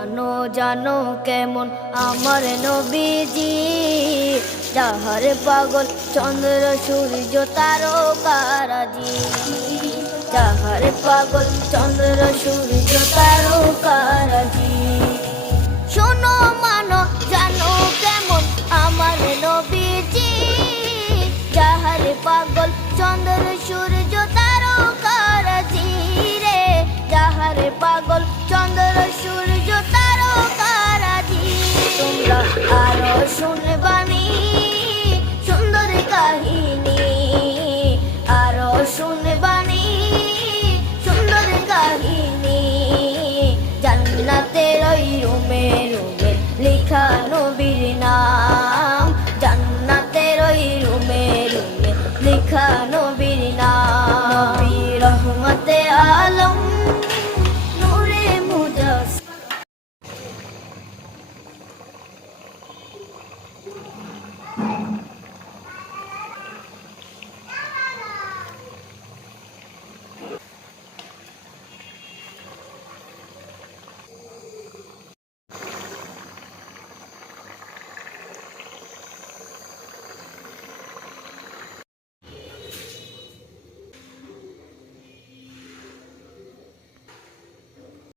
জানো জানো কেমন আমার নবীজি, যাহার পাগল চন্দ্র সূর্য তারকারাজি, যাহার পাগল চন্দ্র সূর্য তারকারাজি। শোনো মানো জানো কেমন আমার নবীজি, যাহার পাগল চন্দ্র সূর্য তারকারাজি রে, যাহার পাগল চন্দ্র সূর্য তারকারাজি। তোমরা আরো শুনবানি সুন্দর কাহিনী, আরো শুনবানি সুন্দর কাহিনী। জান্নাত